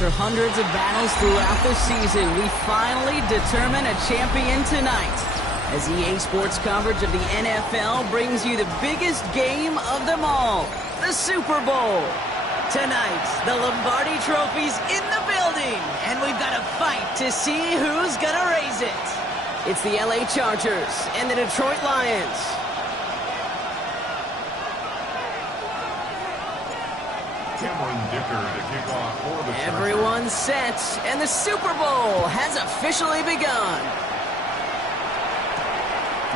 After hundreds of battles throughout the season, we finally determine a champion tonight. As EA Sports coverage of the NFL brings you the biggest game of them all, the Super Bowl. Tonight, the Lombardi Trophy's in the building, and we've got a fight to see who's gonna raise it. It's the LA Chargers and the Detroit Lions. Everyone's set, and the Super Bowl has officially begun.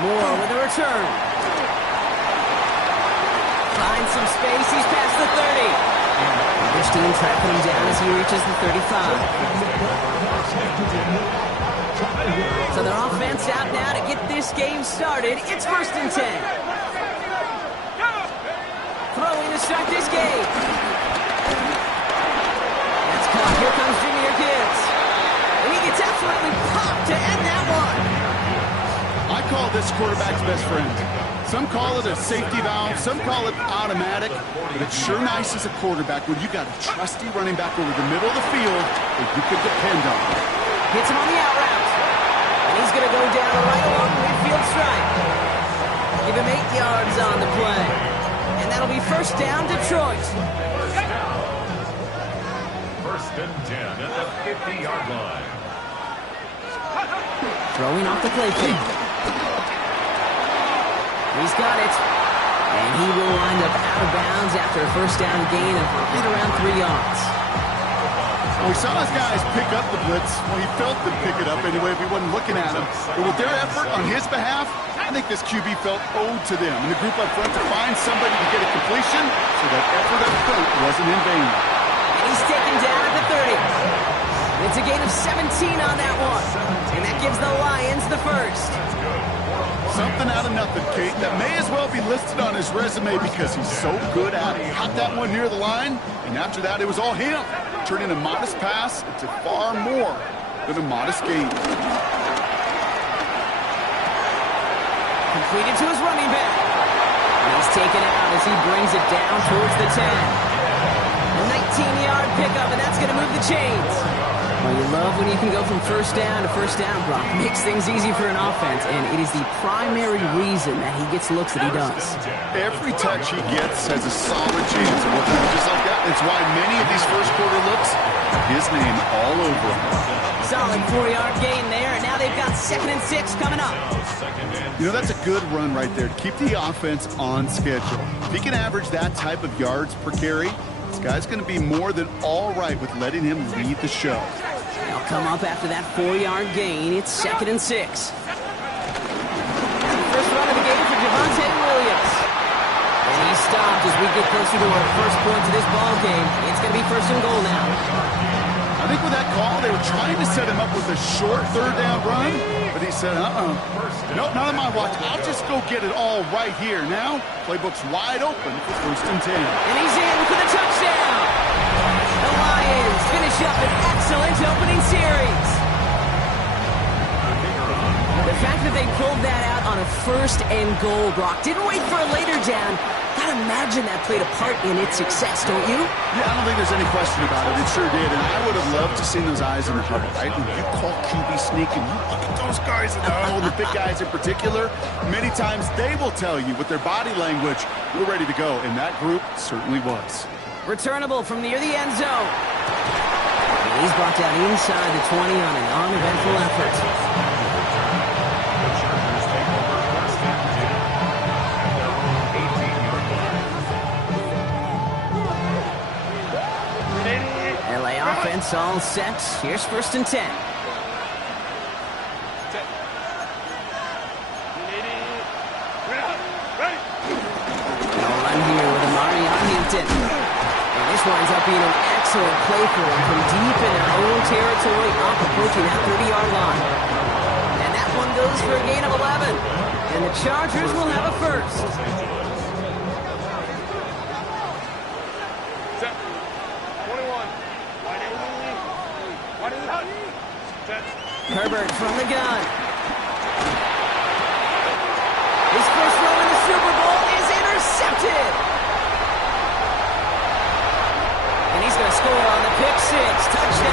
Moore with a return. Finds some space, he's past the 30. Each team tracking him down as he reaches the 35. So their offense out now to get this game started. It's 1st and 10. Throwing to start this game. That's caught. Here comes Jahmyr Gibbs. And he gets absolutely popped to end that one. I call this quarterback's best friend. Some call it a safety valve, some call it automatic, but it's sure nice as a quarterback when you got a trusty running back over the middle of the field that you could depend on. Hits him on the out route. And he's going to go down right along the midfield stripe. Give him 8 yards on the play. And that'll be 1st down, Detroit. 1st and 10 at the 50-yard line. Throwing off the play kick. He's got it. And he will wind up out of bounds after a 1st down gain of right around 3 yards. Well, we saw those guys pick up the blitz. Well, he felt them pick it up anyway if he wasn't looking at him. But with their effort on his behalf, I think this QB felt owed to them and the group up front to find somebody to get a completion so that effort up front wasn't in vain. And he's taken down at the 30. It's a gain of 17 on that one. And that gives the Lions the 1st. Something out of nothing, Kate. That may as well be listed on his resume because he's so good at it. Caught that one near the line, and after that, it was all him. Turning a modest pass into far more than a modest gain. Completed to his running back. And he's taken out as he brings it down towards the 10. A 19-yard pickup, and that's going to move the chains. Well, you love when you can go from 1st down to 1st down, Brock. Makes things easy for an offense, and it is the primary reason that he gets looks that he does. Every touch he gets has a solid chance of working out just like that. It's why many of these first quarter looks have his name all over them. Solid 4-yard gain there, and now they've got 2nd and 6 coming up. You know, that's a good run right there to keep the offense on schedule. If he can average that type of yards per carry, this guy's going to be more than all right with letting him lead the show. They'll come up after that 4-yard gain. It's 2nd and 6. First run of the game for Javonte Williams. And he's stopped as we get closer to our first points of this ball game. It's going to be 1st and goal now. I think with that call, they were trying to set him up with a short 3rd down run, but he said, nope, not on my watch. I'll just go get it all right here. Now, playbook's wide open for 1st and 10. And he's in for the touchdown. The Lions finish up an excellent opening series. The fact that they pulled that out on a 1st and goal, Brock, didn't wait for a later down. Gotta imagine that played a part in its success, don't you? Yeah, I don't think there's any question about it. It sure did, and I would have loved to see those eyes in the huddle, right? When you call QB sneak and you look at those guys in the huddle, the big guys in particular, many times they will tell you with their body language, we're ready to go, and that group certainly was. Returnable from near the end zone. And he's brought down inside the 20 on an uneventful effort. LA offense all set. Here's 1st and 10. They'll run here with Amari Arlington. And this winds up being an excellent play for him from deep in their own territory, up approaching that 30-yard line. And that one goes for a gain of 11. And the Chargers will have a 1st. Herbert from the gun. His first run in the Super Bowl is intercepted. And he's going to score on the pick 6. Touchdown.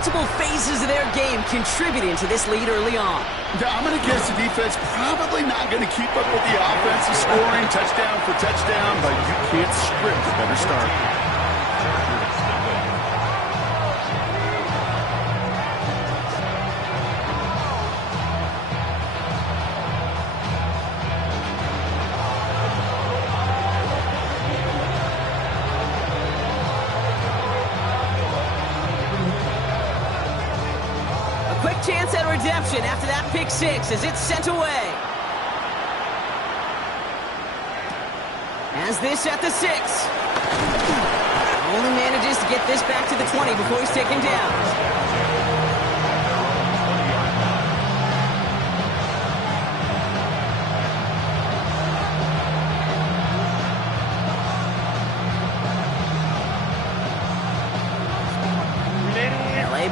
multiple phases of their game contributing to this lead early on. Yeah, I'm going to guess the defense probably not going to keep up with the offensive scoring touchdown for touchdown, but you can't script a better start. Chance at redemption after that pick six as it's sent away. As this at the 6. Only manages to get this back to the 20 before he's taken down.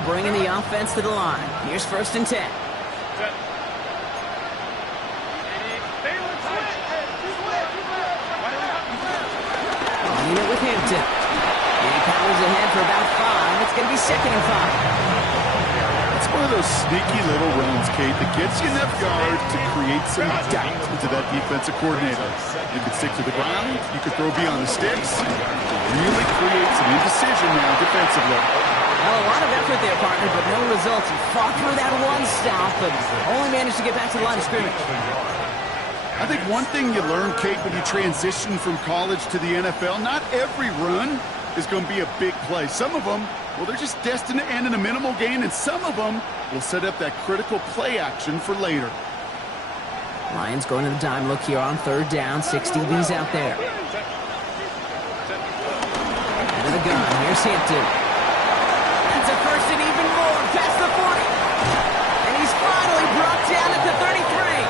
Bringing the offense to the line. Here's 1st and 10. Running it with Hampton. And he powers ahead for about 5. It's going to be 2nd and 5. It's one of those sneaky little runs, Kate, that gets you enough yards to create some doubt into that defensive coordinator. You can stick to the ground. You can throw beyond the sticks. Really create some indecision now defensively. Well, a lot of effort there, partner, but no results. He fought through that one stop, but only managed to get back to the line of scrimmage. I think one thing you learn, Kate, when you transition from college to the NFL, not every run is going to be a big play. Some of them, well, they're just destined to end in a minimal gain, and some of them will set up that critical play action for later. Lions going to the dime look here on 3rd down. 6 DBs out there. Out of the gun. Here's Hampton. That's a 1st and even more past the 40. And he's finally brought down at the 33.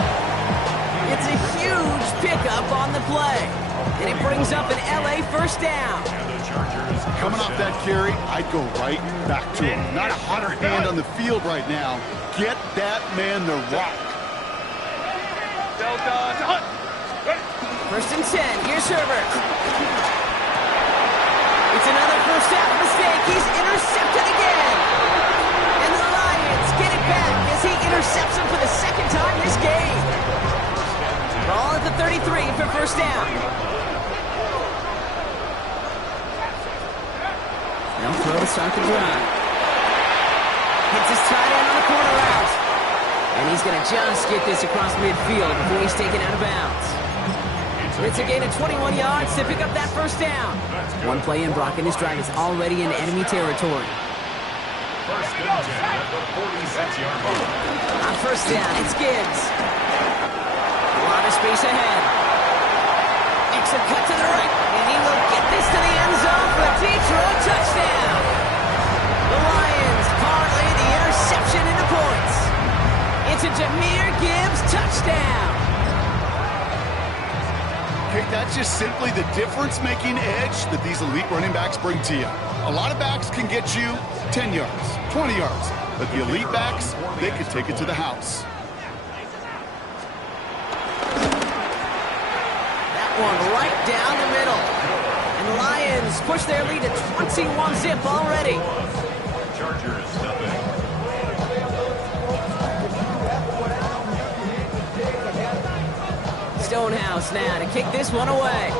It's a huge pickup on the play. And it brings up an LA 1st down. Coming off that carry, I'd go right back to him. Not a hotter hand on the field right now. Get that man the rock. 1st and 10. Here's Herbert. It's another 1st down mistake. He's intercepted again. And the Lions get it back as he intercepts him for the 2nd time this game. Ball at the 33 for 1st down. Now throw to start the drive. Hits his tight end on the corner route. And he's going to just get this across midfield before he's taken out of bounds. It's a gain of 21 yards to pick up that 1st down. One play in, Brock, and his drive is already in enemy territory. 1st and 10 at the 46-yard line. On 1st down, it's Gibbs. A lot of space ahead. Makes a cut to the right, and he will get this to the end zone for a D4L touchdown. The Lions parlay the interception into points. It's a Jahmyr Gibbs touchdown. Okay, that's just simply the difference-making edge that these elite running backs bring to you. A lot of backs can get you 10 yards, 20 yards, but the elite backs, they can take it to the house. That one right down the middle. And the Lions push their lead to 21-zip already. Chargers nothing. Stonehouse now to kick this one away.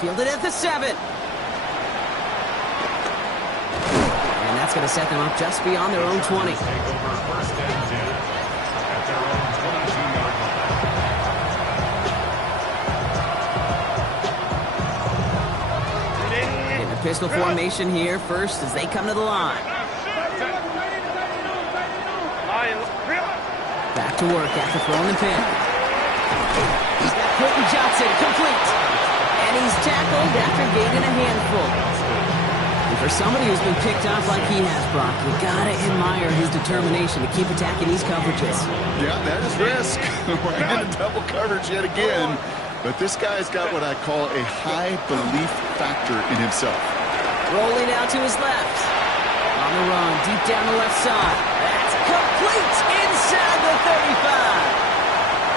Fielded at the 7. And that's going to set them up just beyond their own 20. Take over 1st and 10 at their own 22-yard line. In the pistol formation here first as they come to the line. Back to work after throwing the pin. He's got Quentin Johnson complete. And he's tackled after gaining a handful. And for somebody who's been picked off like he has, Brock, you gotta admire his determination to keep attacking these coverages. Yeah, that is risk. We're in a double coverage yet again. But this guy's got what I call a high belief factor in himself. Rolling out to his left. On the run, deep down the left side. That's complete inside the 35.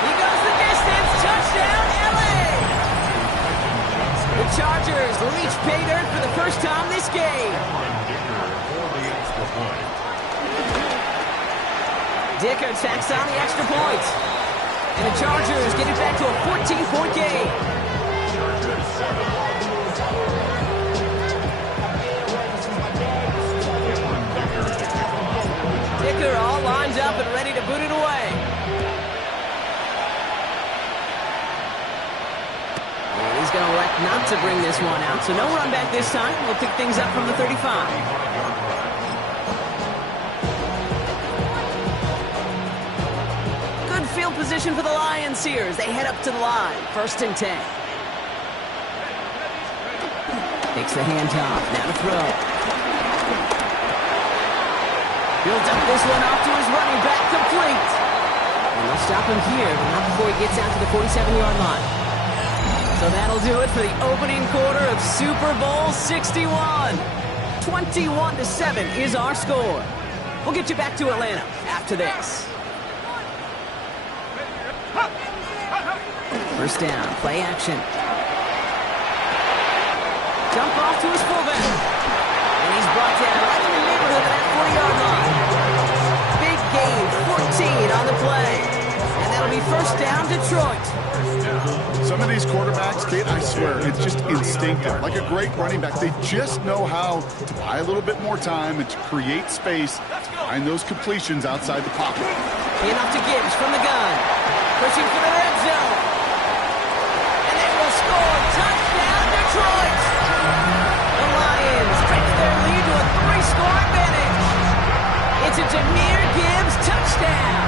He goes the distance. Touchdown, LA. The Chargers reach pay dirt for the first time this game. Dicker tacks on the extra point. And the Chargers get it back to a 14-point game. Dicker all lined up and ready to boot it away. And he's going to elect not to bring this one out, so no run back this time. We'll pick things up from the 35. Field position for the Lions here as they head up to the line. 1st and 10. Takes the handoff. Now to throw. Builds up this one off to his running back, complete. And they'll stop him here, but not before he gets out to the 47-yard line. So that'll do it for the opening quarter of Super Bowl 61. 21-7 is our score. We'll get you back to Atlanta after this. First down, play action. Dump off to his fullback. And he's brought down right in the neighborhood of that 40-yard line. Big gain, 14 on the play. And that'll be first down, Detroit. Some of these quarterbacks, Kate, I swear, it's just instinctive. Like a great running back, they just know how to buy a little bit more time and to create space to find those completions outside the pocket. Enough to Gibbs from the gun. Pushing for the red zone. Touchdown, Detroit! The Lions stretch their lead to a 3-score advantage. It's a Jahmyr Gibbs touchdown.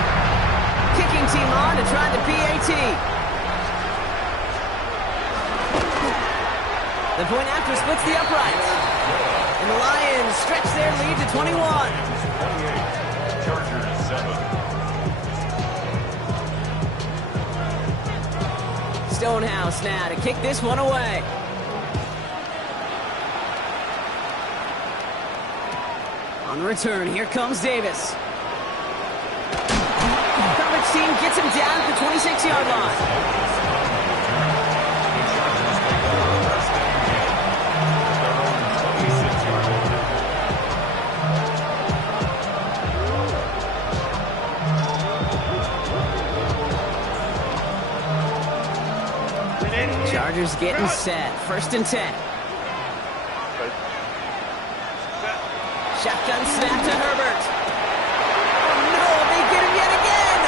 Kicking team on to try the PAT. The point after splits the uprights. And the Lions stretch their lead to 21. 28, Chargers 7. Stonehouse now to kick this one away. On the return, here comes Davis. Coverage team gets him down at the 26-yard line. Chargers getting set. 1st and 10. Shotgun snap to Herbert. Oh no, they get him yet again.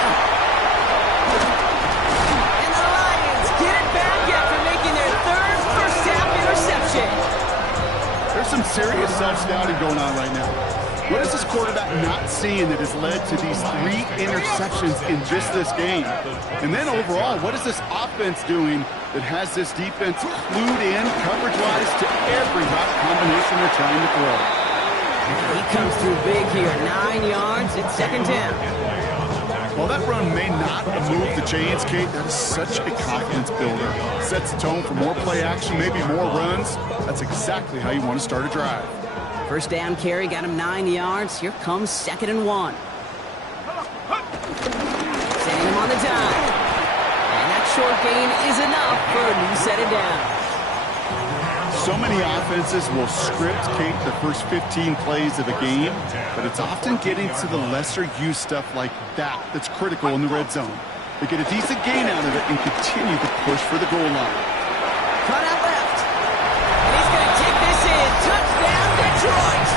And the Lions get it back after making their 3rd first-half interception. There's some serious self-scouting going on right now. What is this quarterback not seeing that has led to these 3 interceptions in just this game? And then overall, what is this offense doing that has this defense clued in coverage-wise to every route combination they're trying to throw? He comes through big here. 9 yards. It's 2nd down. While that run may not have moved the chains, Kate, that is such a confidence builder. Sets the tone for more play action, maybe more runs. That's exactly how you want to start a drive. First down carry, got him 9 yards. Here comes 2nd and 1. Sending him on the dive. And that short gain is enough for a new set of downs. So many offenses will script, Kate, the first 15 plays of a game, but it's often getting to the lesser used stuff like that that's critical in the red zone. They get a decent gain out of it and continue to push for the goal line. Cut out left. And he's going to take this in. Touchdown, Detroit.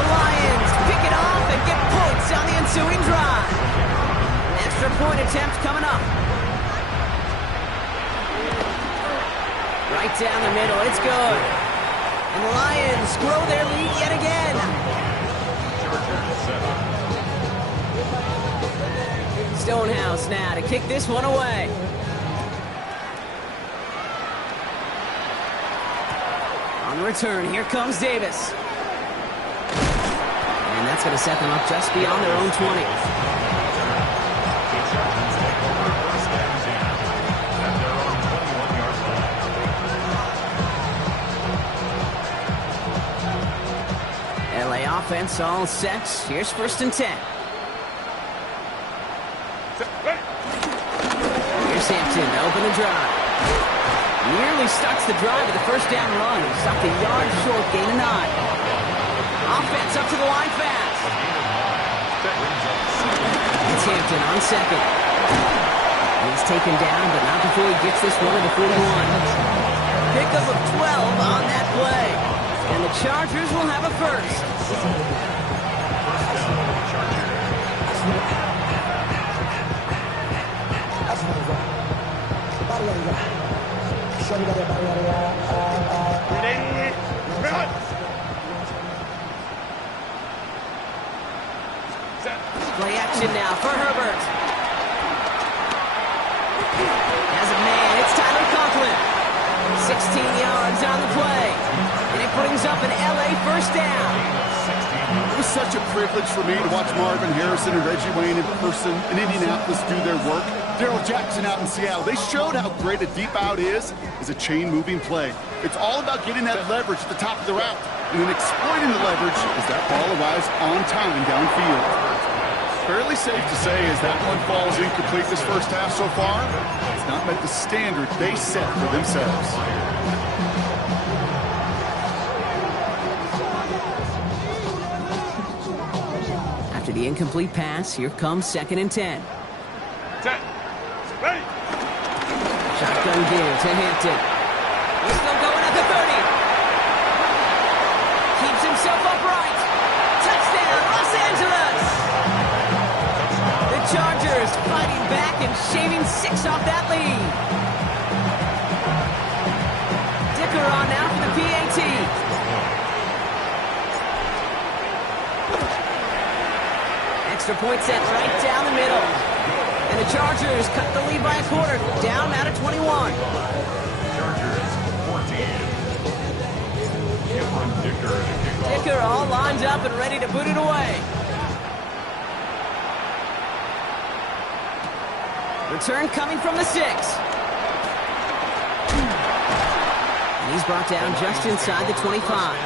The Lions pick it off and get points on the ensuing drive. Extra point attempt coming up. Right down the middle, it's good. And the Lions grow their lead yet again. Stonehouse now to kick this one away. On the return, here comes Davis. And that's going to set them up just beyond their own 20. Offense all set. Here's 1st and 10. Here's Hampton to open the drive. Nearly starts the drive with the first down run. He stopped a yard short, gain of 9. Offense up to the line fast. It's Hampton on second. He's taken down, but not before he gets this one to the 41. Pickup of 12 on that play. And the Chargers will have a first. Play action now for Herbert. As a man, it's Tyler Conklin. 16 yards on the play. And it brings up an LA first down. It was such a privilege for me to watch Marvin Harrison and Reggie Wayne in person in Indianapolis do their work. Darryl Jackson out in Seattle. They showed how great a deep out is as a chain-moving play. It's all about getting that leverage at the top of the route and then exploiting the leverage as that ball arrives on time downfield. Fairly safe to say as that one falls incomplete this first half so far, it's not met the standard they set for themselves. After the incomplete pass, here comes 2nd and 10. Set. Ready. Shotgun give to Hampton. He's still going at the 30. Keeps himself upright. Touchdown, Los Angeles! The Chargers fighting back and shaving 6 off that lead. Dicker on now for the PAT. Extra point set right down the middle. And the Chargers cut the lead by a quarter, down now to 21. Chargers 14. Dicker all lined up and ready to boot it away. Return coming from the 6. And he's brought down just inside the 25.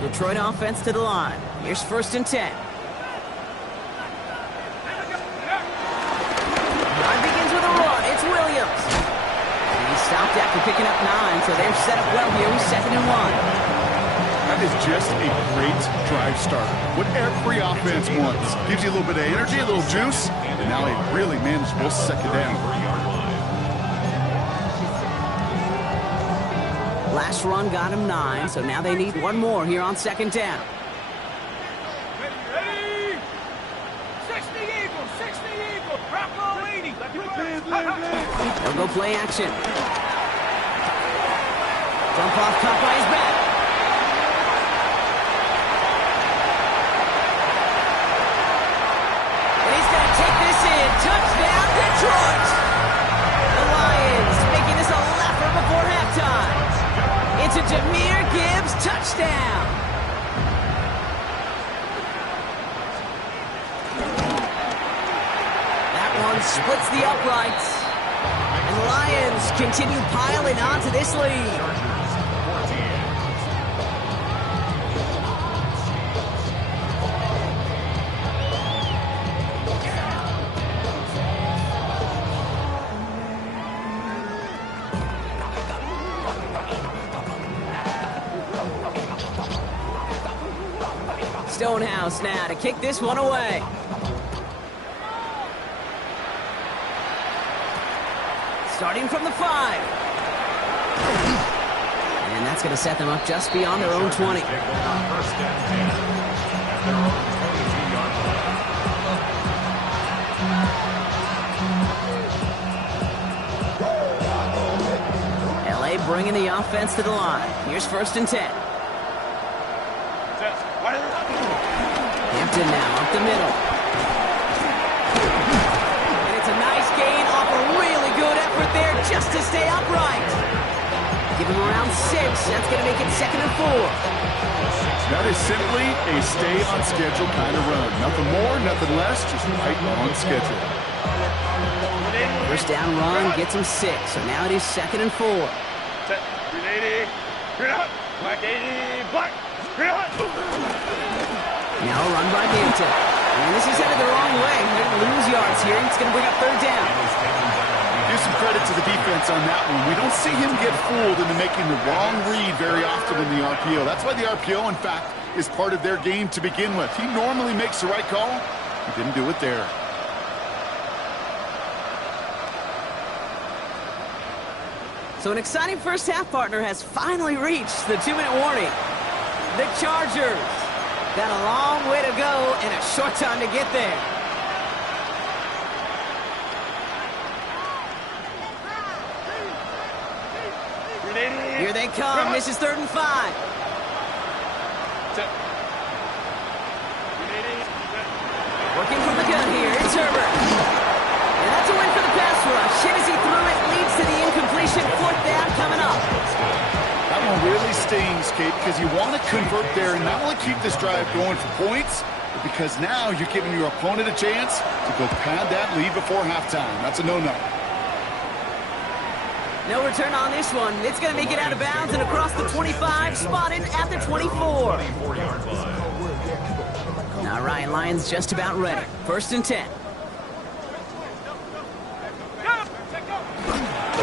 Detroit offense to the line. Here's 1st and 10. Drive begins with a run. It's Williams. And he's stopped after picking up 9, so they're set up well here with 2nd and 1. That is just a great drive starter. What every offense wants. Gives you a little bit of energy, a little juice, and now a really manageable 2nd down. Last run got him 9, so now they need one more here on 2nd down. Ready. 60 Eagles. 60 Eagles. Rock roll 80. They'll go play action. Dump off caught by his back. And he's going to take this in. Touchdown, Detroit! The Lions making this a laugher before halftime. It's a Jahmyr Gibbs touchdown. That one splits the uprights. And the Lions continue piling onto this lead. Stonehouse now to kick this one away. Starting from the 5. And that's going to set them up just beyond their own 20. LA bringing the offense to the line. Here's 1st and 10. Hampton now up the middle. And it's a nice gain off a really good effort there just to stay upright. Give him around 6. That's going to make it 2nd and 4. That is simply a stay on schedule kind of run. Nothing more, nothing less, just right on schedule. First down run gets him 6. So now it is 2nd and 4. Set. 380. Black 80. Black. Now a run by Hampton. And this is headed the wrong way. They're going to lose yards here. It's going to bring up third down. Give some credit to the defense on that one. We don't see him get fooled into making the wrong read very often in the RPO. That's why the RPO, in fact, is part of their game to begin with. He normally makes the right call. He didn't do it there. So an exciting first half, partner, has finally reached the 2-minute warning. The Chargers got a long way to go and a short time to get there. Here they come. This is 3rd and 5. Working from the gun here. It's Herbert. And that's a win for the pass rush. Hit as he threw it. Leads to the incompletion. 4th down coming up. That one really stings, Kate, because you want to convert there and not only keep this drive going for points, but because now you're giving your opponent a chance to go pad that lead before halftime. That's a no-no. No return on this one. It's going to make it out of bounds and across the 25, spotted at the 24. All right, Lions just about ready. 1st and 10.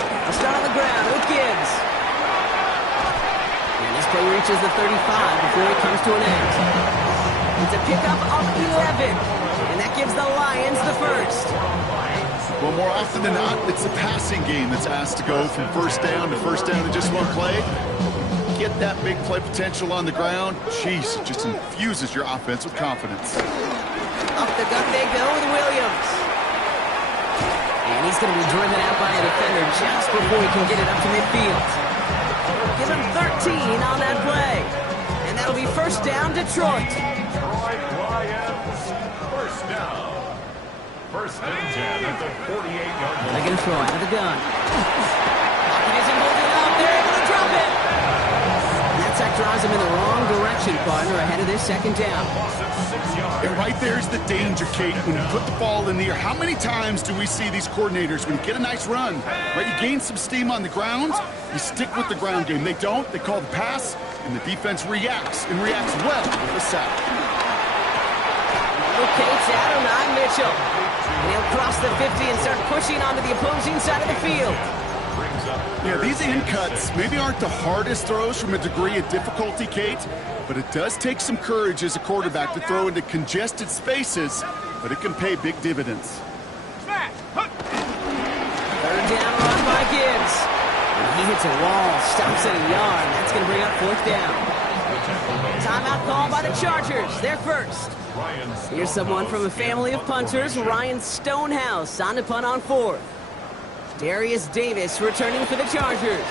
A start on the ground with Gibbs. And this play reaches the 35 before it comes to an end. It's a pickup of 11. And that gives the Lions the first. Well, more often than not, it's the passing game that's asked to go from first down in just one play. Get that big play potential on the ground. Jeez, it just infuses your offense with confidence. Up the gut they go with Williams. And he's going to be driven out by a defender just before he can get it up to midfield. Give him 13 on that play. And that'll be 1st down, Detroit. First down. 1st and 10 at the 48-yard line. They're going to throw out of the gun. Lockett isn't holding up. They're able to drop it. And that sack drives him in the wrong direction, partner, ahead of this 2nd down. And right there's the danger, Kate, when you put the ball in the air. How many times do we see these coordinators, when you get a nice run, right, you gain some steam on the ground, you stick with the ground game. They don't. They call the pass, and the defense reacts, and reacts well with a sack. Okay, it's Adonai Mitchell. And he'll cross the 50 and start pushing onto the opposing side of the field. Yeah, these in cuts maybe aren't the hardest throws from a degree of difficulty, Kate, but it does take some courage as a quarterback to throw into congested spaces, but it can pay big dividends. 3rd down run by Gibbs. And he hits a wall, stops at a yard. That's going to bring up 4th down. Timeout call by the Chargers. They're first. Here's someone from a family of punters, Ryan Stonehouse, on to punt on 4th. Darius Davis returning for the Chargers.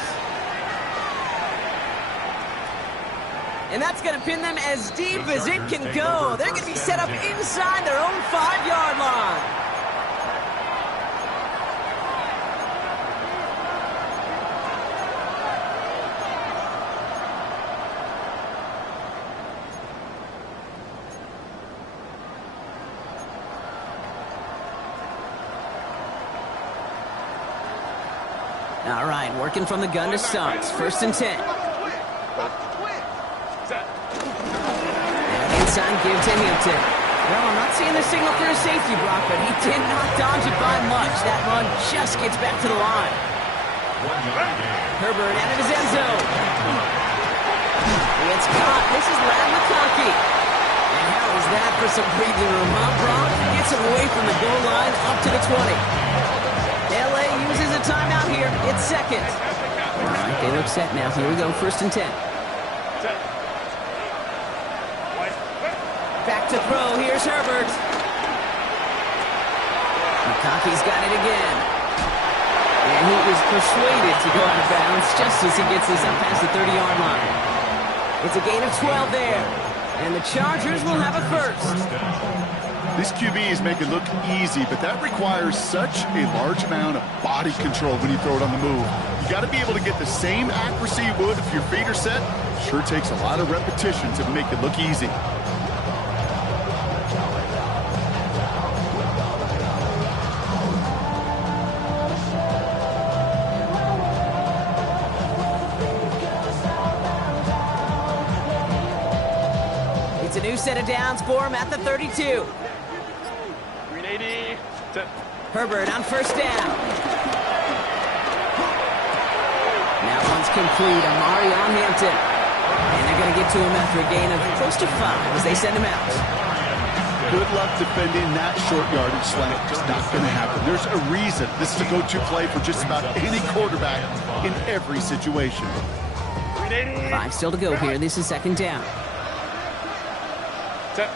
And that's going to pin them as deep as it can go. They're going to be set up inside their own 5-yard line. All right, working from the gun to start. 1st and 10. And inside give to Hampton. Well, I'm not seeing the signal for a safety, Brock, but he did not dodge it by much. That run just gets back to the line. Herbert out of his end zone. It's caught. This is Lad McConkey. And how is that for some breathing room, huh, Brock? Gets him away from the goal line up to the 20. LA uses a timeout here. It's 2nd. All right, they look set now. Here we go, 1st and 10. Back to throw. Here's Herbert. McConkey's got it again. And he is persuaded to go out of bounds just as he gets this up past the 30-yard line. It's a gain of 12 there. And the Chargers will have a first. These QBs make it look easy, but that requires such a large amount of body control when you throw it on the move. You got to be able to get the same accuracy you would if your feet are set. Sure takes a lot of repetition to make it look easy. new set of downs for him at the 32. Herbert on first down. That one's complete. Amari on Hampton. And they're going to get to him after a gain of close to 5 as they send him out. Good luck defending that short yardage slant. Just not going to happen. There's a reason this is a go-to play for just about any quarterback in every situation. 5 still to go here. This is second down. Let's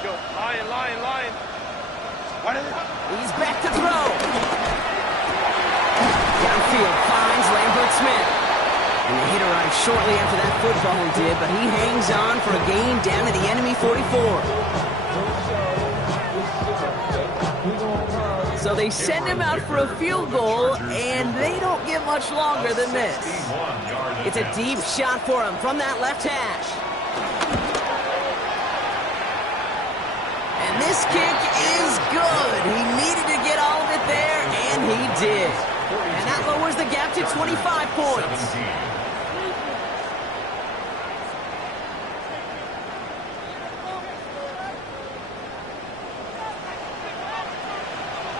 go. Lion. He's back to throw. Downfield finds Lambert Smith. And the hit arrived shortly after that football did, but he hangs on for a gain down to the enemy 44. So they send him out for a field goal, and they don't get much longer than this. It's a deep shot for him from that left hash. And this kick is good. He needed to get all of it there, and he did. And that lowers the gap to 25 points.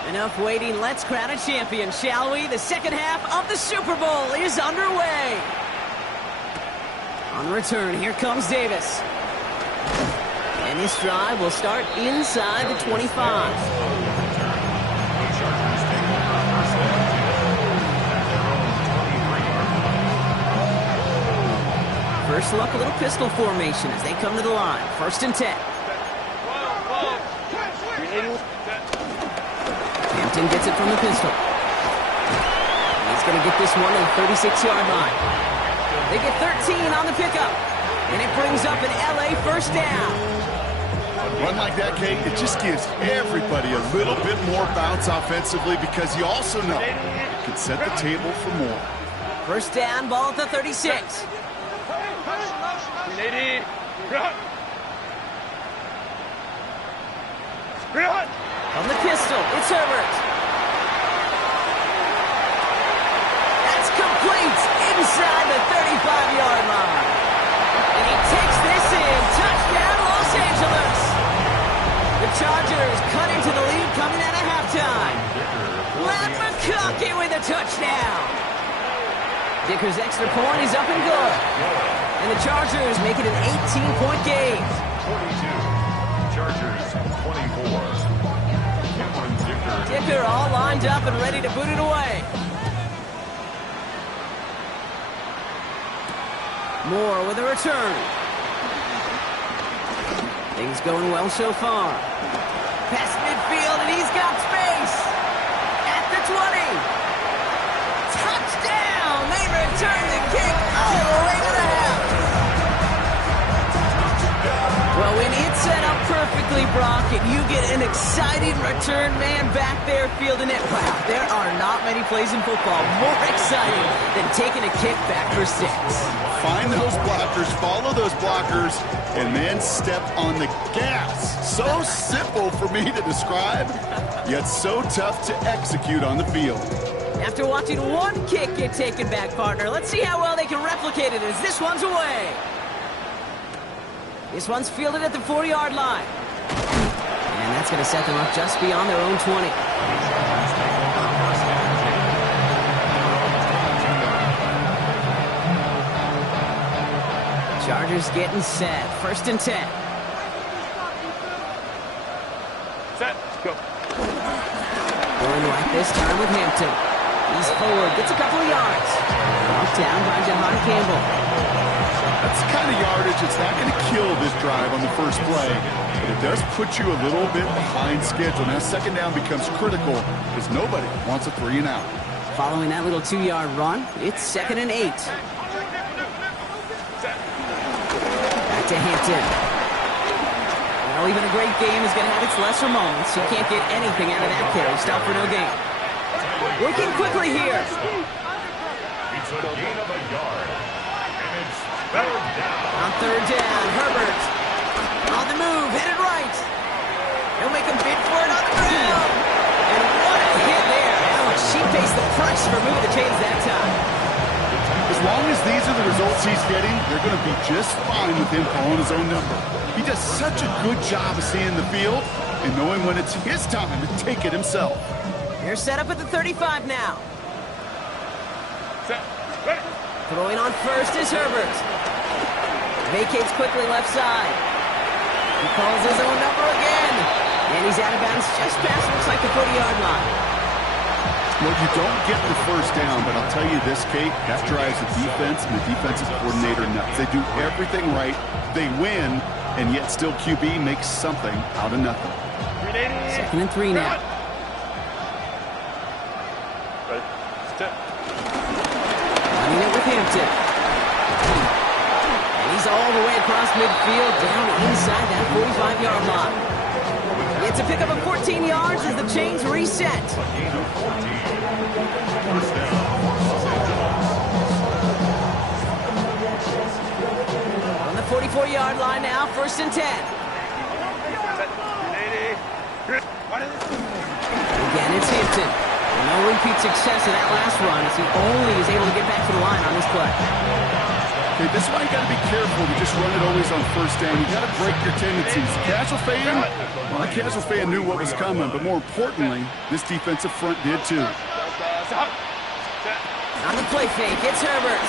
Enough waiting. Let's crown a champion, shall we? The second half of the Super Bowl is underway. On the return, here comes Davis. And this drive will start inside the 25. First look, a little pistol formation as they come to the line. First and 10. Hampton gets it from the pistol. He's going to get this one to the 36-yard line. They get 13 on the pickup. And it brings up an LA first down. A run like that, Kate, it just gives everybody a little bit more bounce offensively because you also know it can set the table for more. First down, ball at the 36. From the pistol, it's Herbert. That's complete inside the 35-yard line. And he takes this in. Touchdown, Los Angeles. The Chargers cut into the lead coming out of halftime. Matt McConkey with a touchdown. Dicker's extra point is up and good. And the Chargers make it an 18-point game. 42. Chargers 24. Dicker all lined up and ready to boot it away. Moore with a return. Things going well so far. Past midfield, and he's got space. At the 20. Touchdown! They return the kick all the way to the half. Well, when it's set up perfectly, Brock, and you get an exciting return man back there fielding it, wow, there are not many plays in football more exciting than taking a kick back for 6. Find those blockers, follow those blockers, and then step on the gas. So simple for me to describe, yet so tough to execute on the field. After watching one kick get taken back, partner, let's see how well they can replicate it as this one's away. This one's fielded at the 40-yard line. And that's going to set them up just beyond their own 20. Chargers getting set. First and 10. Set. Go. Going like this time with Hampton. He's forward. Gets a couple of yards. Knocked down by Jahan Campbell. That's the kind of yardage that's not going to kill this drive on the first play, but it does put you a little bit behind schedule. Now second down becomes critical because nobody wants a 3 and out. Following that little 2-yard run, it's second and 8. Back to Hampton. Well, even a great game is going to have its lesser moments. You can't get anything out of that carry. Stop for no gain. Working quickly here. It's a gain of a yard. And it's third down. On third down, Herbert. On the move, headed right. He'll make him bid for it on the ground. And what a hit there. Alex, she pays the price for moving the chains that time. As long as these are the results he's getting, they're going to be just fine with him calling his own number. He does such a good job of seeing the field and knowing when it's his time to take it himself. They're set up at the 35 now. Set. Ready. Throwing on first is Herbert. Vacates quickly left side. He calls his own number again. And he's out of bounds just past, looks like the 40-yard line. Well, you don't get the first down, but I'll tell you this, Kate, that drives the defense and the defensive coordinator nuts. They do everything right. They win, and yet still QB makes something out of nothing. 2nd and 3 now. Ready. Step. Running it with Hampton. And he's all the way across midfield, down inside that 45-yard line. It's a pickup of 14 yards as the chains reset. On the 44-yard line now, 1st and 10. Again, it's Hampton. No repeat success of that last run as he only is able to get back to the line on this play. Okay, this is why you got to be careful to just run it always on first down. You got to break your tendencies. Casual fan, well, the casual fan knew what was coming, but more importantly, this defensive front did too. On the play fake, it's Herbert.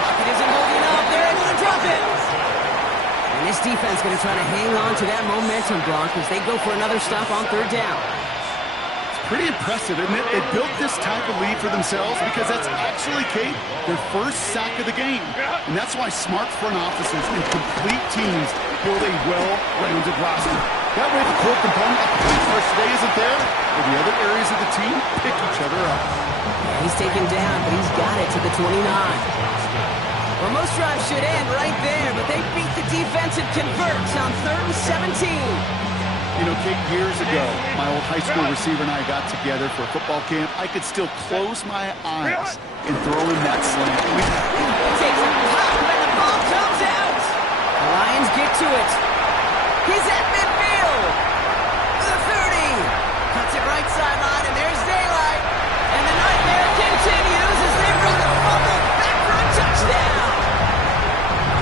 Pocket isn't holding up. They're able to drop it. And this defense going to try to hang on to that momentum block as they go for another stop on 3rd down. Pretty impressive, isn't it? They built this type of lead for themselves because that's actually, Kate, their first sack of the game. And that's why smart front offices and complete teams build a well-rounded roster. That way the core component of the pass rush today isn't there, or the other areas of the team pick each other up. Yeah, he's taken down, but he's got it to the 29. Well, most drives should end right there, but they beat the defense and converts on 3rd and 17. You know, Kate, years ago, my old high school receiver and I got together for a football camp. I could still close my eyes and throw in that slant. Takes a pop, and the ball comes out. The Lions get to it. He's at midfield. The 30. Cuts it right sideline, and there's daylight. And the nightmare continues as they run the fumble back for a touchdown.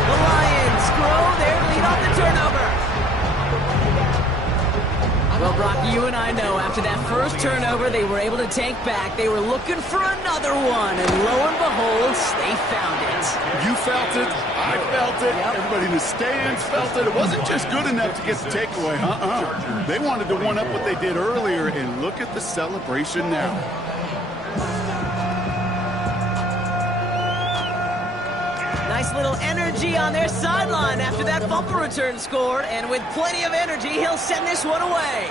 The Lions grow their lead on the turnover. Well, Brock, you and I know after that first turnover they were able to take back. They were looking for another one, and lo and behold, they found it. You felt it. I felt it. Yep. Everybody in the stands felt it. It wasn't just good enough to get the takeaway. They wanted to one-up what they did earlier, and look at the celebration now. Nice little energy on their sideline after that fumble return scored, and with plenty of energy, he'll send this one away.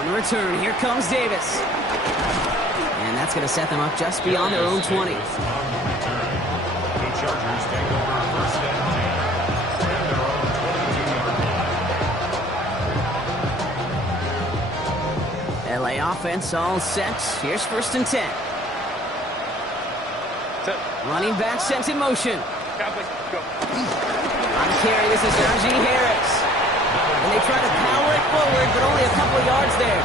On the return, here comes Davis. And that's going to set them up just beyond their own 20. The Chargers take over 1st and 10 and their own 22-yard line. LA offense all set. Here's 1st and 10. Running back sent in motion. Go. On carry, this is Najee Harris. And they try to power it forward, but only a couple of yards there.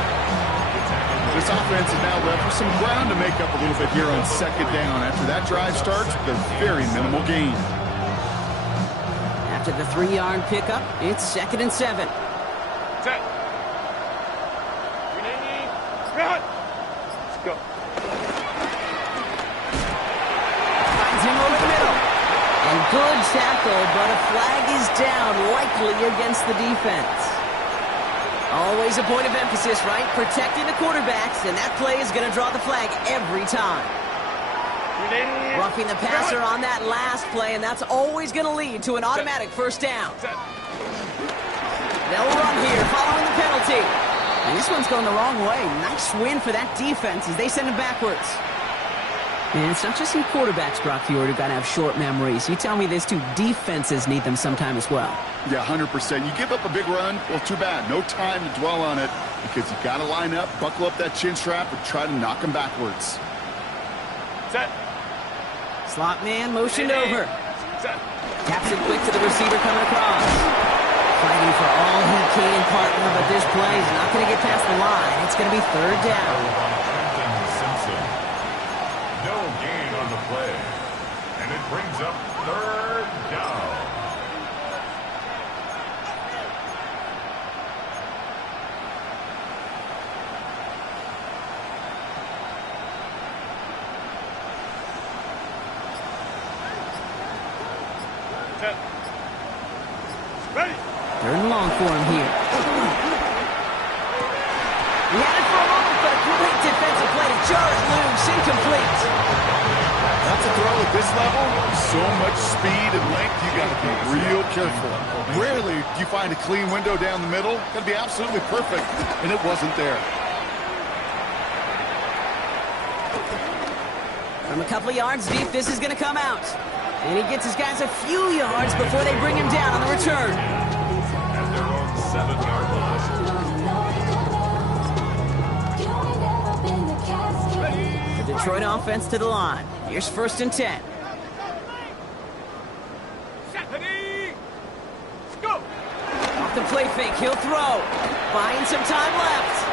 This offense is now left with some ground to make up a little bit here on 2nd down. After that drive starts, they're very minimal gain. After the 3-yard pickup, it's 2nd and 7. Set. Run. Let's go. Finds him over the middle. And good tackle, but a flag is down, likely against the defense. Always a point of emphasis, right? Protecting the quarterbacks, and that play is going to draw the flag every time. Roughing the passer on that last play, and that's always going to lead to an automatic 1st down. They'll run here following the penalty. And this one's going the wrong way. Nice win for that defense as they send it backwards. And it's not just some quarterbacks, Brock Fjord, who got to have short memories. You tell me this too, defenses need them sometime as well. Yeah, 100%. You give up a big run, well, too bad. No time to dwell on it because you got to line up, buckle up that chin strap, and try to knock them backwards. Set. Slot man motioned over. Set. Taps it quick to the receiver coming across. Fighting for all he can, partner, but this play is not going to get past the line. It's going to be 3rd down. No gain play. And it brings up third down. Ready. Third and long for him here. He had it for a moment, but a great defensive play to jar it loose. Incomplete. That's a throw at this level. So much speed and length, you got to be real careful. Rarely do you find a clean window down the middle. Got to be absolutely perfect, and it wasn't there. From a couple of yards deep, this is going to come out. And he gets his guys a few yards before they bring him down on the return. At their own 7-yard line. The Detroit offense to the line. Here's 1st and 10. Ready. Go. Off the play fake, he'll throw. Buying some time left.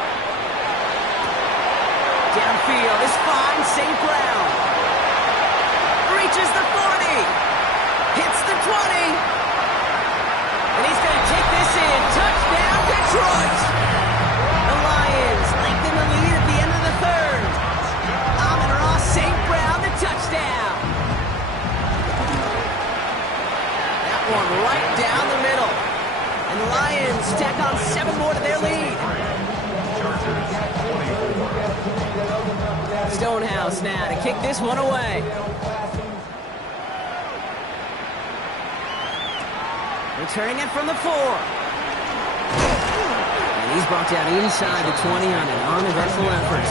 Downfield is fine, St. Brown. Reaches the 40. Hits the 20. And he's going to take this in. Touchdown, Detroit. The Lions lengthen the lead at the end of the third. Amon-Ra St. Brown, the touchdown. That one right down the middle. And the Lions tack on 7 more to their lead. Stonehouse now to kick this one away. Returning it from the 4. And he's brought down inside the 20 on an uneventful effort.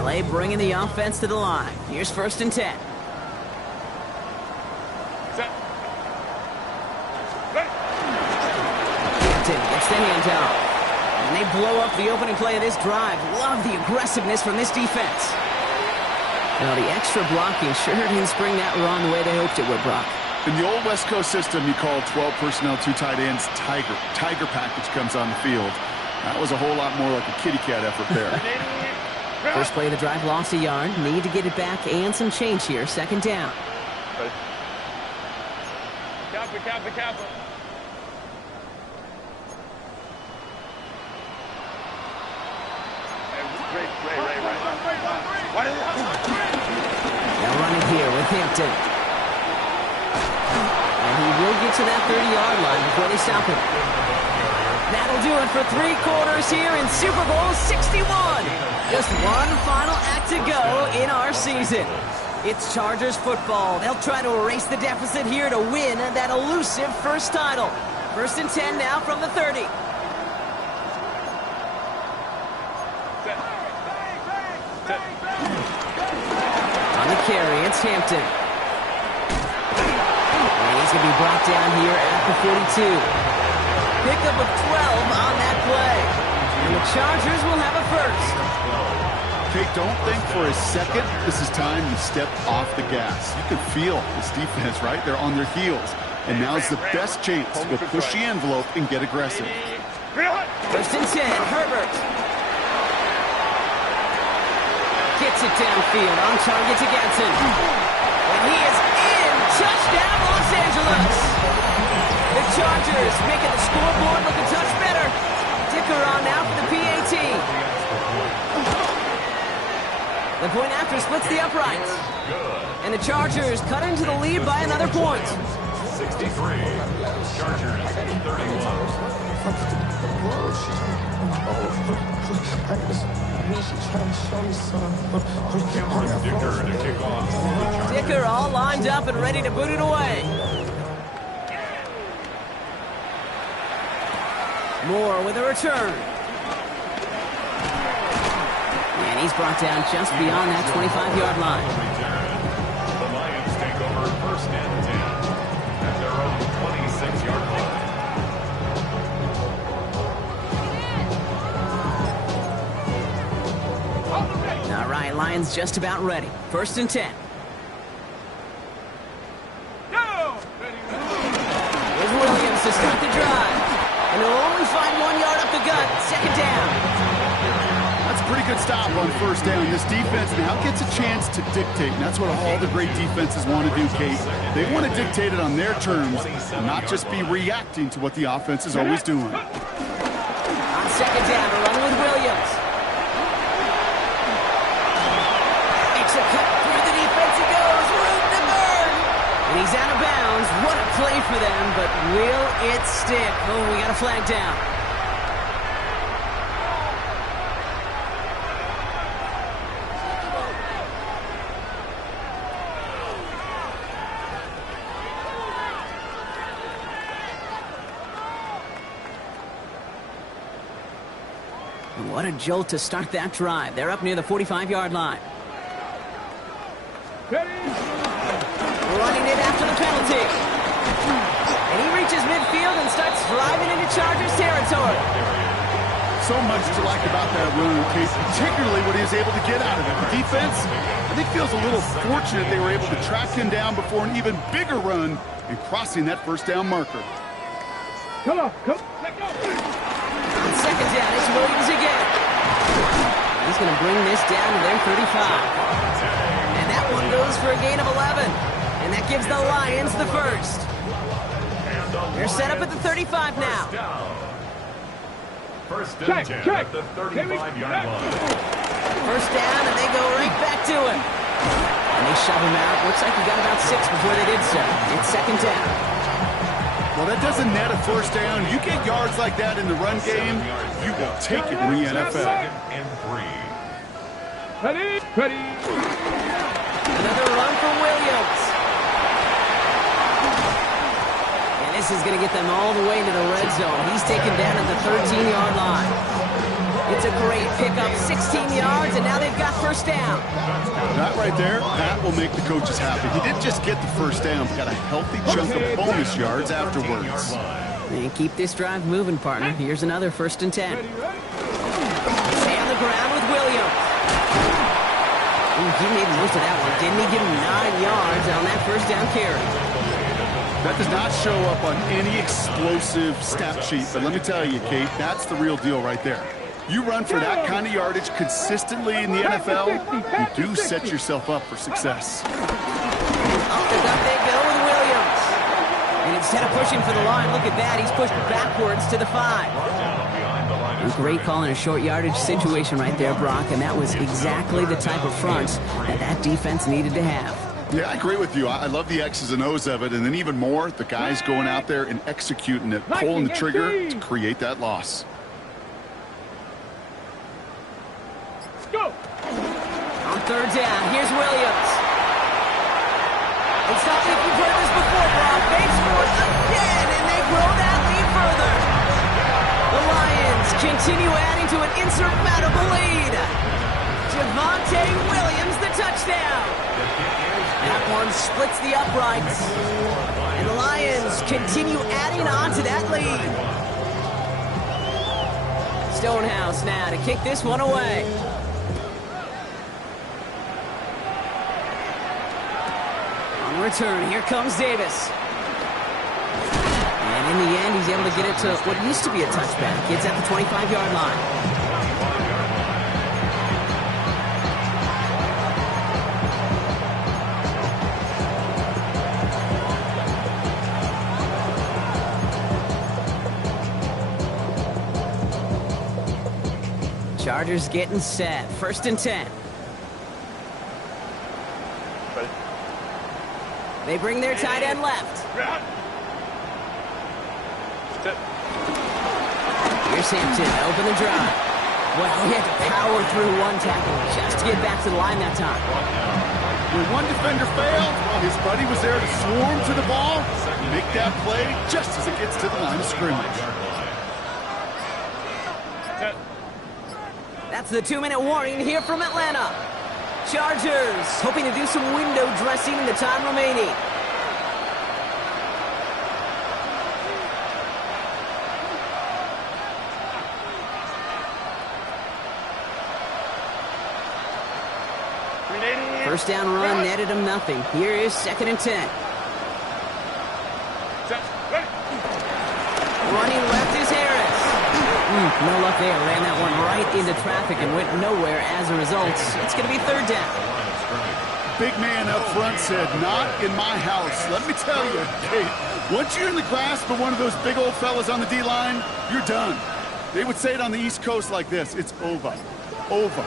LA bringing the offense to the line. Here's 1st and 10. Gets the handout. And they blow up the opening play of this drive. Love the aggressiveness from this defense. Now, the extra blocking sure didn't spring that run the way they hoped it would, Brock. In the old West Coast system, you call 12 personnel, 2 tight ends, Tiger. Tiger package comes on the field. That was a whole lot more like a kitty cat effort there. First play of the drive, lost a yard. Need to get it back and some change here. 2nd down. Kappa. They'll run it here with Hampton. And he will get to that 30-yard line before they stop him. That'll do it for 3 quarters here in Super Bowl 61. Just one final act to go in our season. It's Chargers football. They'll try to erase the deficit here to win that elusive first title. 1st and 10 now from the 30. On the carry, it's Hampton. And he's going to be brought down here at the 42. Pickup of 12 on that play. And the Chargers will have a first. Okay, don't think for a second this is time to step off the gas. You can feel this defense, right? They're on their heels. And now's the best chance to go push the envelope and get aggressive. 1st and 10, Herbert. Gets it downfield, on target to Ganson. And he is in. Touchdown, Los Angeles. The Chargers making the scoreboard look a touch better. Dicker on now for the PAT. The point after splits the uprights. And the Chargers cut into the lead by another point. 63. Chargers 31. Dicker to kick off. Dicker all lined up and ready to boot it away. Moore with a return. And he's brought down just beyond that 25-yard line. The Lions take over 1st and 10 at their own 26-yard line. All right, Lions just about ready. 1st and 10. down. That's a pretty good stop on first down. This defense now gets a chance to dictate, and that's what all the great defenses want to do, Kate. They want to dictate it on their terms and not just be reacting to what the offense is always doing. On second down, a run with Williams. Makes a cut through the defense. He goes, room to burn. And he's out of bounds. What a play for them, but will it stick? Oh, we got a flag down. What a jolt to start that drive. They're up near the 45-yard line. Running it after the penalty. And he reaches midfield and starts driving into Chargers territory. So much to like about that run, Kate, particularly what he was able to get out of it. The defense, I think, feels a little fortunate they were able to track him down before an even bigger run and crossing that first down marker. Come on, let go. On second down, it's Williams again. He's going to bring this down to their 35. And that one goes for a gain of 11. And that gives the Lions the first. They're set up at the 35 now. First and 10 at the 35-yard line. First down, and they go right back to him. And they shove him out. Looks like he got about 6 before they did so. It's second down. Well, that doesn't net a first down. You get yards like that in the run game, you will take it in the NFL. Second and 3. Ready. Another run for Williams. And this is going to get them all the way to the red zone. He's taken down at the 13-yard line. It's a great pickup, 16 yards, and now they've got first down. That right there, that will make the coaches happy. He didn't just get the first down, but got a healthy chunk of bonus yards afterwards. And keep this drive moving, partner. Here's another first and 10. Stay on the ground with Williams. Ooh, he made most of that one, didn't he? Give him 9 yards on that first down carry. That does not show up on any explosive stat sheet, but let me tell you, Kate, that's the real deal right there. You run for that kind of yardage consistently in the NFL, you do set yourself up for success. Up the gut they go with Williams. And instead of pushing for the line, look at that, he's pushed backwards to the 5. Great call in a short yardage situation right there, Brock, and that was exactly the type of fronts that defense needed to have. Yeah, I agree with you. I love the X's and O's of it, and then even more, the guys going out there and executing it, pulling the trigger to create that loss. Go. On third down, here's Williams. It's not like you've heard this before, Brock. They've scored again, and they grow that lead further. The Lions continue adding to an insurmountable lead. Javonte Williams, the touchdown. That one splits the uprights. And the Lions continue adding on to that lead. Stonehouse now to kick this one away. On return, here comes Davis. And in the end, he's able to get it to what used to be a touchback. It's at the 25-yard line. Chargers getting set. First and 10. Ready? They bring their tight end left. Here's Hampton, open the drive. Well, he had to power through one tackle just to get back to the line that time. When one defender failed, his buddy was there to swarm to the ball, make that play just as it gets to the line of scrimmage. That's the 2-minute warning here from Atlanta. Chargers hoping to do some window dressing in the time remaining. First down run netted him nothing. Here is second and 10. Running left is Harris. No luck there. Ran that one right into traffic and went nowhere as a result. It's going to be third down. Big man up front said, not in my house. Let me tell you, Kate, once you're in the grasp of one of those big old fellas on the D-line, you're done. They would say it on the East Coast like this. It's over. Over.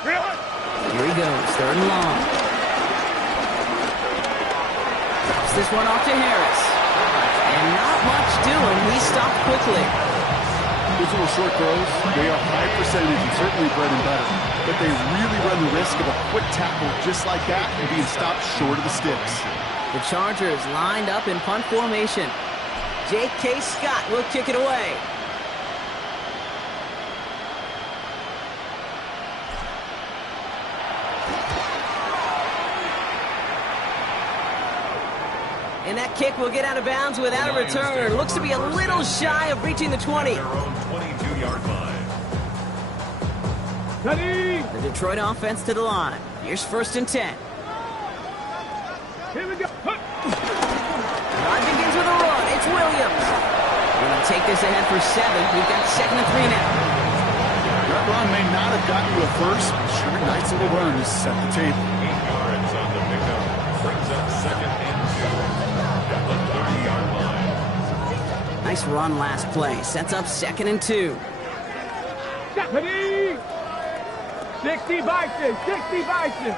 Here he goes, third and long. Drops this one off to Harris. And not much doing. He stopped quickly. Those little short throws, they are high percentage and certainly bread and butter. But they really run the risk of a quick tackle just like that and being stopped short of the sticks. The Chargers lined up in punt formation. J.K. Scott will kick it away. And that kick will get out of bounds without a return. Looks to be a little shy of reaching the 20. Their own 22-yard line. The Detroit offense to the line. Here's 1st and 10. Here we go. Drive begins with a run. It's Williams. We're going to take this ahead for 7. We've got 2nd and 3 now. That run may not have gotten you a first, but sure, nice little run to set the table. 8 yards on the pickup. Brings up 2nd and 2. At the 30-yard line. Nice run last play. Sets up 2nd and 2. 60 Bison, 60 Bison.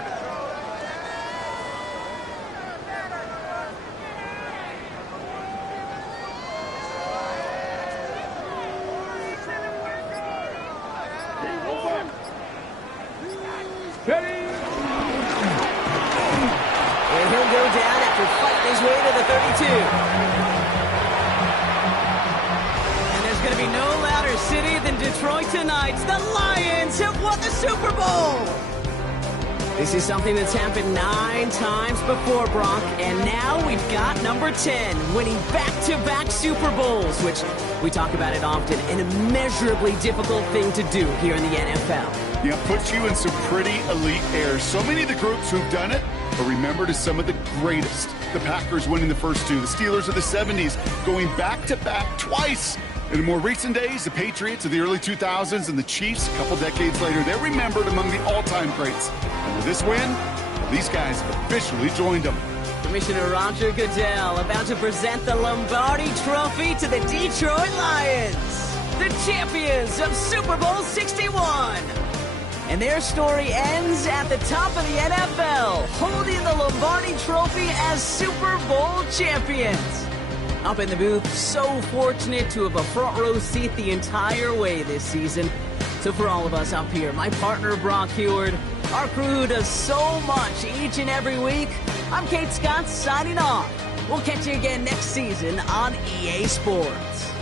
Ready? And he'll go down after fighting his way to the 32. And there's going to be no louder city than Detroit tonight. The Lions have won the Super Bowl. This is something that's happened 9 times before, Brock, and now we've got number 10, winning back-to-back Super Bowls, which we talk about it often, an immeasurably difficult thing to do here in the NFL. Yeah, puts you in some pretty elite air. So many of the groups who've done it are remembered as some of the greatest. The Packers winning the first 2, the Steelers of the 70s going back-to-back twice. In more recent days, the Patriots of the early 2000s and the Chiefs a couple decades later, they're remembered among the all-time greats. And with this win, these guys have officially joined them. Commissioner Roger Goodell about to present the Lombardi Trophy to the Detroit Lions, the champions of Super Bowl 61. And their story ends at the top of the NFL, holding the Lombardi Trophy as Super Bowl champions. Up in the booth, so fortunate to have a front row seat the entire way this season. So for all of us up here, my partner Brock Heward, our crew who does so much each and every week, I'm Kate Scott signing off. We'll catch you again next season on EA Sports.